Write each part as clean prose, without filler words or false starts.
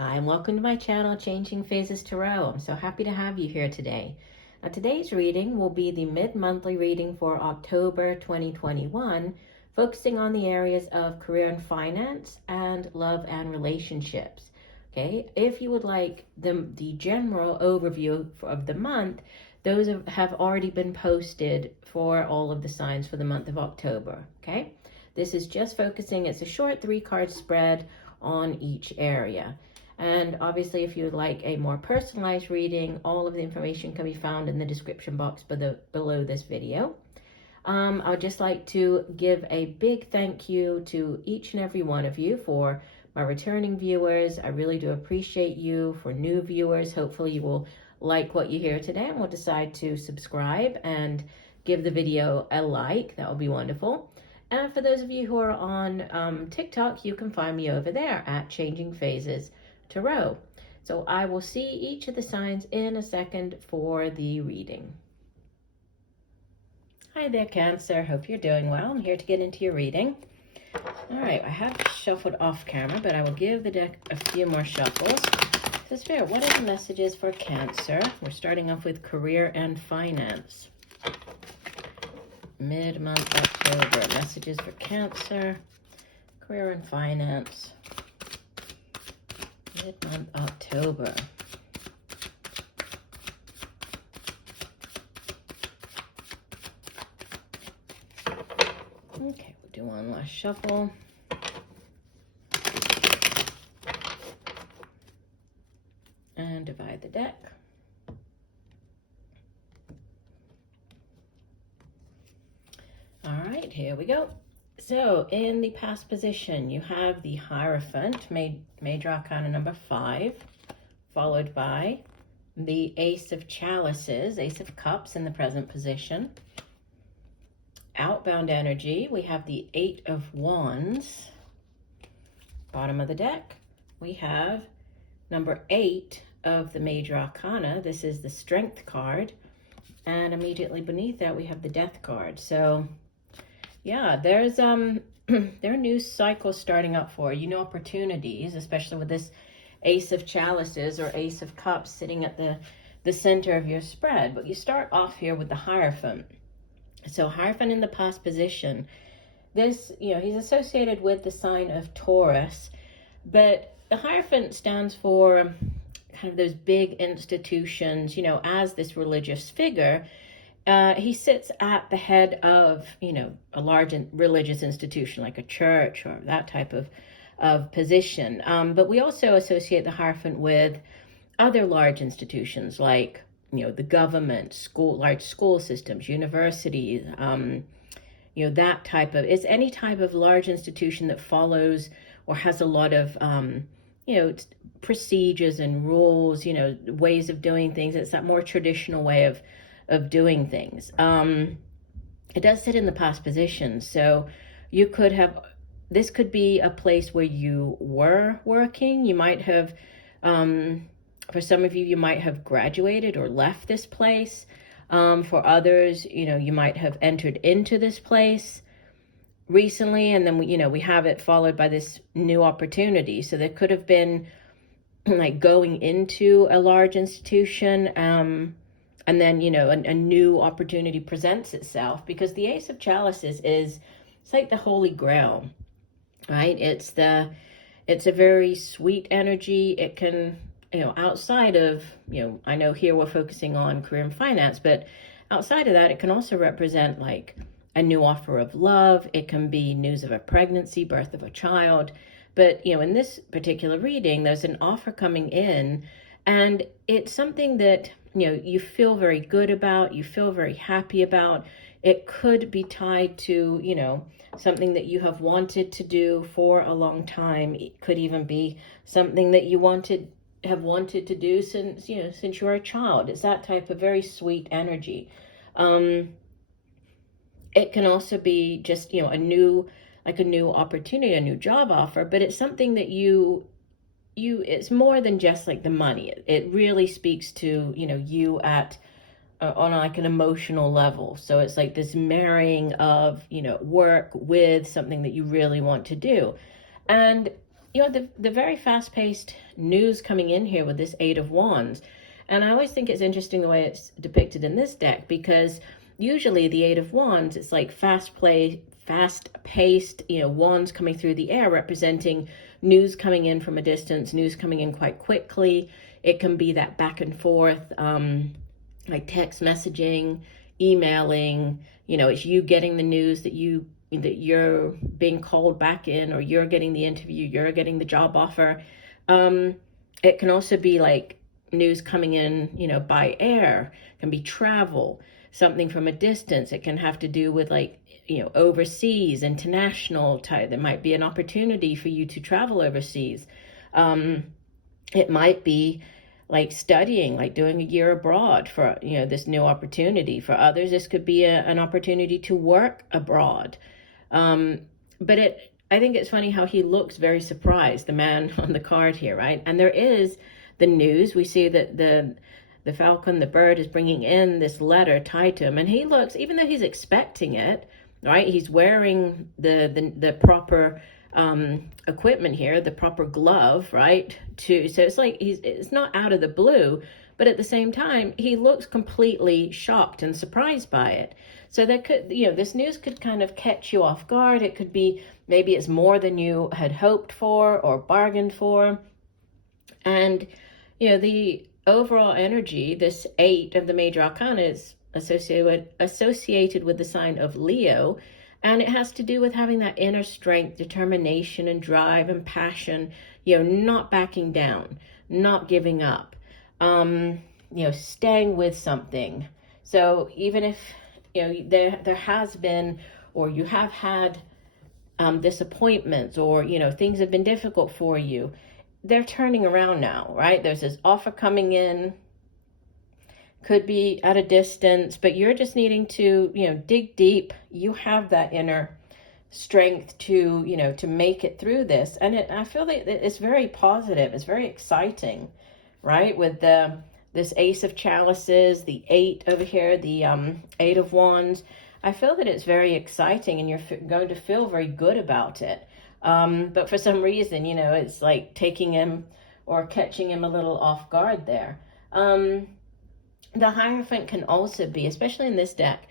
Hi, and welcome to my channel, Changing Phases Tarot. I'm so happy to have you here today. Now, today's reading will be the mid-monthly reading for October 2021, focusing on the areas of career and finance and love and relationships. Okay, if you would like the general overview of the month, those have already been posted for all of the signs for the month of October. Okay, this is just focusing, it's a short 3-card spread on each area. And obviously, if you would like a more personalized reading, all of the information can be found in the description box below this video. I'd just like to give a big thank you to each and every one of you. For my returning viewers, I really do appreciate you. For new viewers, hopefully you will like what you hear today and will decide to subscribe and give the video a like. That would be wonderful. And for those of you who are on TikTok, you can find me over there at Changing Phases Tarot. So I will see each of the signs in a second for the reading. Hi there, Cancer. Hope you're doing well. I'm here to get into your reading. All right, I have shuffled off camera, but I will give the deck a few more shuffles. So Spirit, what are the messages for Cancer? We're starting off with career and finance. Mid-month October, messages for Cancer, career and finance. Mid-month October. Okay, we'll do one last shuffle. And divide the deck. All right, here we go. So in the past position, you have the Hierophant, Major Arcana number 5, followed by the Ace of Chalices, Ace of Cups in the present position. Outbound energy, we have the 8 of Wands. Bottom of the deck, we have number 8 of the Major Arcana. This is the Strength card. And immediately beneath that, we have the Death card. So yeah, there's there are new cycles starting up for you, new opportunities, especially with this Ace of Chalices or Ace of Cups sitting at the center of your spread. But you start off here with the Hierophant. So Hierophant in the past position, this, he's associated with the sign of Taurus, but the Hierophant stands for kind of those big institutions, as this religious figure. He sits at the head of, a large religious institution like a church or that type of position. But we also associate the Hierophant with other large institutions like, the government, large school systems, universities, that type of, it's any type of large institution that follows or has a lot of, procedures and rules, ways of doing things. It's that more traditional way of doing things. It does sit in the past position, so you could have, this could be a place where you were working. You might have, for some of you, you might have graduated or left this place. For others, you might have entered into this place recently, and then we have it followed by this new opportunity. So there could have been like going into a large institution, and then, a new opportunity presents itself, because the Ace of Chalices it's like the Holy Grail, right? It's a very sweet energy. It can, outside of, I know here we're focusing on career and finance, but outside of that, it can also represent like a new offer of love. It can be news of a pregnancy, birth of a child. But, in this particular reading, there's an offer coming in, and it's something that, you feel very good about, you feel very happy about. It could be tied to, something that you have wanted to do for a long time. It could even be something that you have wanted to do since you were a child. It's that type of very sweet energy. It can also be just, a new opportunity, a new job offer, but it's something that it's more than just like the money. It really speaks to, you at on like an emotional level. So it's like this marrying of, work with something that you really want to do. And you know, the very fast-paced news coming in here with this Eight of Wands. And I always think it's interesting the way it's depicted in this deck, because usually the Eight of Wands, it's like fast-paced, you know, wands coming through the air, representing news coming in from a distance, news coming in quite quickly. It can be that back and forth, like text messaging, emailing, you know, it's you getting the news that you're being called back in, or you're getting the interview, you're getting the job offer. It can also be like news coming in, you know, by air. It can be travel, something from a distance. It can have to do with like, you know, overseas, international type. There might be an opportunity for you to travel overseas. It might be like studying, like doing a year abroad for, you know, this new opportunity. For others, this could be an opportunity to work abroad. But I think it's funny how he looks very surprised, the man on the card here, right? And there is the news. We see that the falcon, the bird, is bringing in this letter tied to him, and he looks, even though he's expecting it, right? He's wearing the proper equipment here, the proper glove, right? So it's like it's not out of the blue, but at the same time, he looks completely shocked and surprised by it. So that could, you know, this news could kind of catch you off guard. It could be, maybe it's more than you had hoped for or bargained for. And, you know, the overall energy, this 8 of the major arcana, is associated with the sign of Leo. And it has to do with having that inner strength, determination, and drive and passion, you know, not backing down, not giving up, you know, staying with something. So even if, you know, there has been, or you have had disappointments, or, you know, things have been difficult for you, they're turning around now, right? There's this offer coming in, could be at a distance, but you're just needing to, you know, dig deep. You have that inner strength to, you know, to make it through this. And I feel that it's very positive. It's very exciting, right? With this Ace of Chalices, the 8 over here, the 8 of Wands. I feel that it's very exciting, and you're going to feel very good about it. But for some reason, you know, it's like taking him or catching him a little off guard there. The Hierophant can also be, especially in this deck,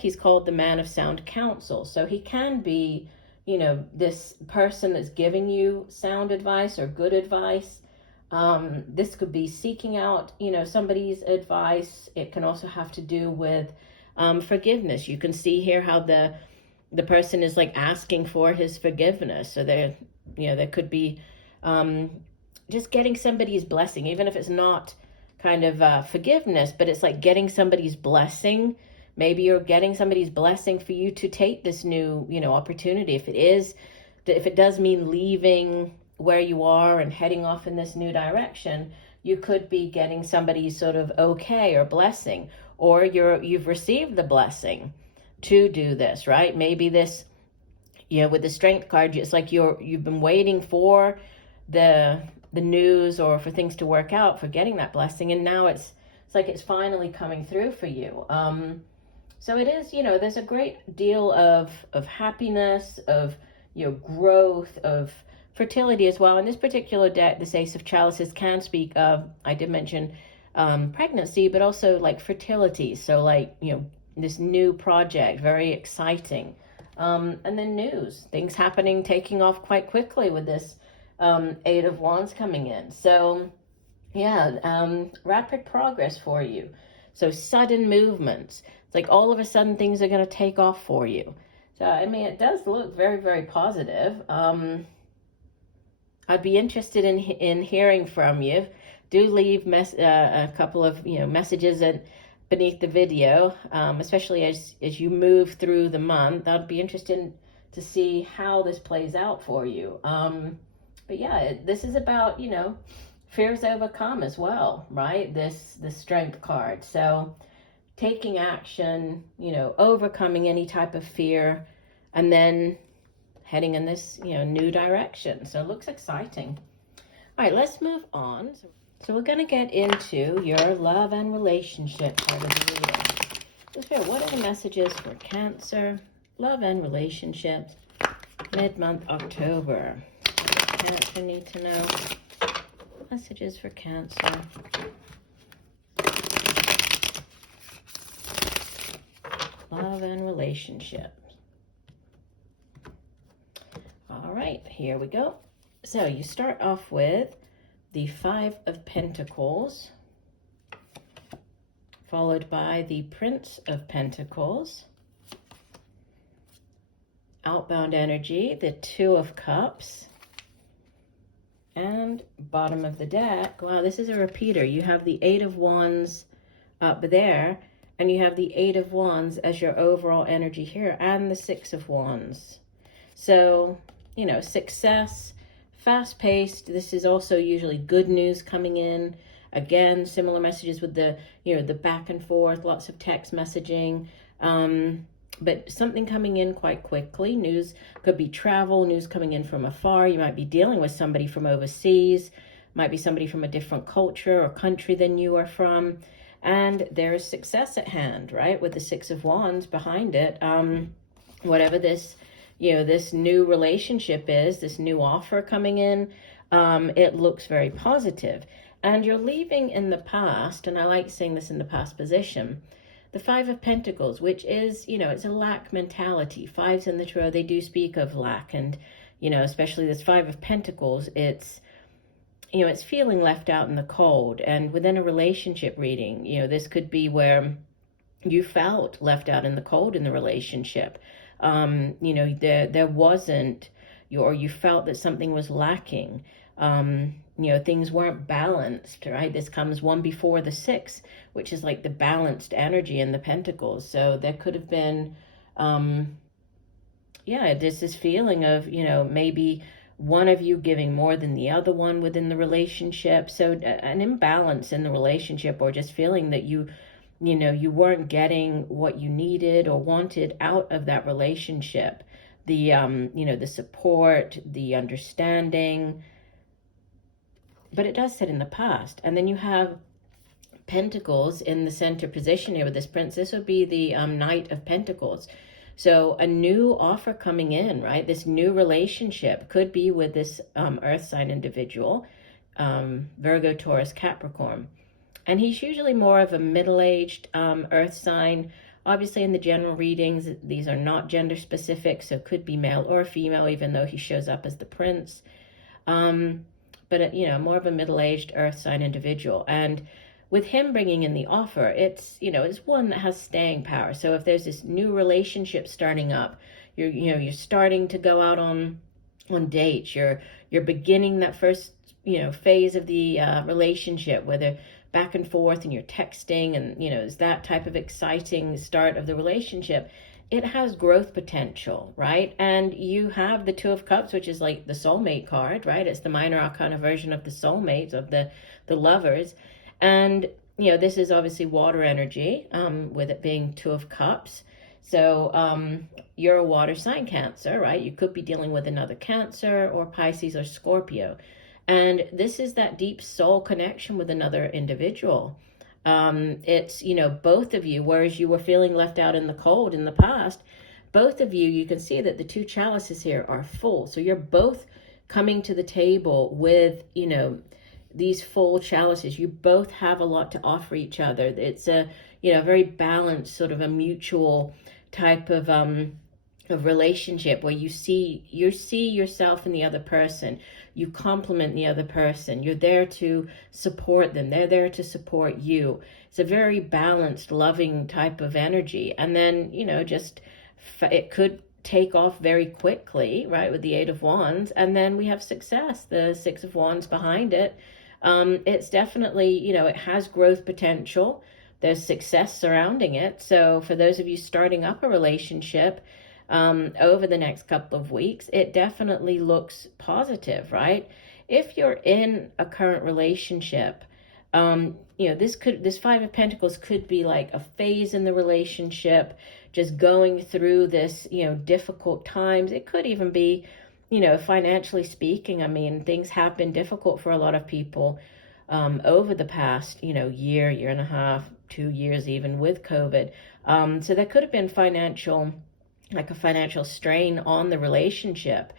he's called the Man of Sound Counsel. So he can be, you know, this person that's giving you sound advice or good advice. This could be seeking out, you know, somebody's advice. It can also have to do with forgiveness. You can see here how the person is like asking for his forgiveness. So there, you know, there could be just getting somebody's blessing, even if it's not kind of forgiveness, but it's like getting somebody's blessing. Maybe you're getting somebody's blessing for you to take this new, you know, opportunity. If it does mean leaving where you are and heading off in this new direction, you could be getting somebody's sort of okay or blessing, or you've received the blessing to do this, right? Maybe this, you know, with the Strength card, it's like you've been waiting for the news or for things to work out, for getting that blessing, and now it's like it's finally coming through for you. So it is, you know, there's a great deal of happiness, of, you know, growth, of fertility as well. In this particular deck, this Ace of Chalices can speak of, I did mention pregnancy, but also like fertility. So like, you know, this new project, very exciting. And then news, things happening, taking off quite quickly with this 8 of Wands coming in. So yeah, rapid progress for you. So sudden movements. It's like all of a sudden things are going to take off for you. So I mean, it does look very, very positive. I'd be interested in hearing from you. Do leave a couple of, you know, messages beneath the video, especially as you move through the month. I'd be interested to see how this plays out for you. But yeah, this is about, you know, fears overcome as well, right? This Strength card. So taking action, you know, overcoming any type of fear, and then heading in this, you know, new direction. So it looks exciting. All right, let's move on. So we're going to get into your love and relationship part of the reading. Just here, what are the messages for Cancer, love and relationships? Mid-month October. Cancer need to know. Messages for Cancer. Love and relationships. All right, here we go. So you start off with the Five of Pentacles, followed by the Prince of Pentacles. Outbound energy, the Two of Cups. And bottom of the deck, wow, this is a repeater. You have the Eight of Wands up there, and you have the Eight of Wands as your overall energy here, and the Six of Wands. So, you know, success, fast-paced. This is also usually good news coming in. Again, similar messages with the, you know, the back and forth, lots of text messaging. But something coming in quite quickly. News could be travel, news coming in from afar. You might be dealing with somebody from overseas, might be somebody from a different culture or country than you are from. And there's success at hand, right? With the Six of Wands behind it. Whatever this, you know, this new relationship is, this new offer coming in, it looks very positive. And you're leaving in the past, and I like saying this in the past position, the Five of Pentacles, which is, you know, it's a lack mentality. Fives in the tarot, they do speak of lack. And, you know, especially this Five of Pentacles, it's, you know, it's feeling left out in the cold. And within a relationship reading, you know, this could be where you felt left out in the cold in the relationship. You know, there wasn't, or you felt that something was lacking. You know, things weren't balanced, right? This comes one before the Six, which is like the balanced energy in the Pentacles. So there could have been, yeah, this feeling of, you know, maybe one of you giving more than the other one within the relationship. So an imbalance in the relationship, or just feeling that you know, you weren't getting what you needed or wanted out of that relationship. The, you know, the support, the understanding. But it does sit in the past. And then you have Pentacles in the center position here with this Prince. This would be the Knight of Pentacles. So a new offer coming in, right? This new relationship could be with this earth sign individual, Virgo, Taurus, Capricorn. And he's usually more of a middle-aged earth sign. Obviously, in the general readings, these are not gender specific, so could be male or female, even though he shows up as the Prince. But, you know, more of a middle-aged earth sign individual. And with him bringing in the offer, it's, you know, it's one that has staying power. So if there's this new relationship starting up, you're starting to go out on dates, you're beginning that first, you know, phase of the relationship, where they're back and forth and you're texting, and, you know, it's that type of exciting start of the relationship. It has growth potential, right? And you have the Two of Cups, which is like the soulmate card, right? It's the minor arcana version of the soulmates, of the lovers. And, you know, this is obviously water energy, with it being Two of Cups. So you're a water sign, Cancer, right? You could be dealing with another Cancer or Pisces or Scorpio. And this is that deep soul connection with another individual. It's, you know, both of you, whereas you were feeling left out in the cold in the past, both of you, you can see that the two chalices here are full. So you're both coming to the table with, you know, these full chalices. You both have a lot to offer each other. It's a, you know, very balanced, sort of a mutual type of relationship, where you see yourself in the other person. You complement the other person. You're there to support them. They're there to support you. It's a very balanced, loving type of energy. And then, you know, just it could take off very quickly, right, with the Eight of Wands. And then we have success, the Six of Wands behind it. It's definitely, you know, it has growth potential. There's success surrounding it. So for those of you starting up a relationship, over the next couple of weeks, it definitely looks positive, right? If you're in a current relationship, you know, this Five of Pentacles could be like a phase in the relationship, just going through this, you know, difficult times. It could even be, you know, financially speaking. I mean, things have been difficult for a lot of people over the past, you know, year and a half, 2 years, even with COVID. So there could have been financial like a financial strain on the relationship.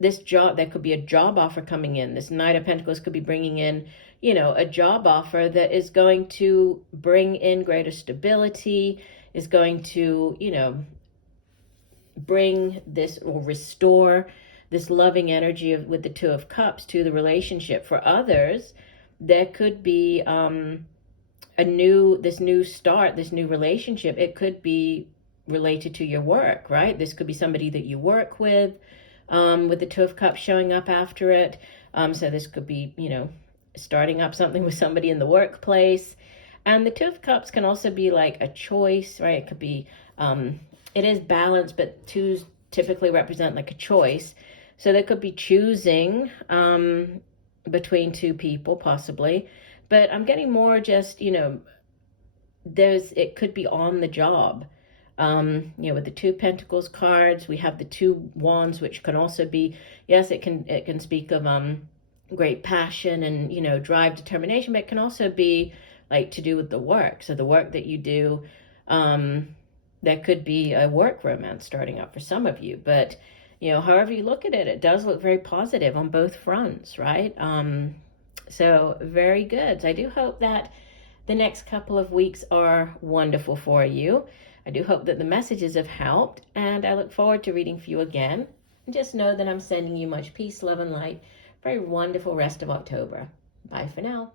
This job, there could be a job offer coming in. This Knight of Pentacles could be bringing in, a job offer that is going to bring in greater stability, is going to, bring this or restore this loving energy with the Two of Cups to the relationship. For others, there could be this new start, this new relationship. It could be related to your work, right? This could be somebody that you work with the Two of Cups showing up after it. So this could be, starting up something with somebody in the workplace. And the Two of Cups can also be like a choice, right? It could be, it is balanced, but twos typically represent like a choice. So they could be choosing between two people, possibly. But I'm getting more just, it could be on the job. With the Two Pentacles cards, we have the Two Wands, which can also be, yes, it can speak of great passion and, drive, determination, but it can also be like to do with the work. So the work that you do, there could be a work romance starting up for some of you. But, however you look at it, it does look very positive on both fronts, right? So very good. So I do hope that the next couple of weeks are wonderful for you. I do hope that the messages have helped, and I look forward to reading for you again. And just know that I'm sending you much peace, love, and light for a wonderful rest of October. Bye for now.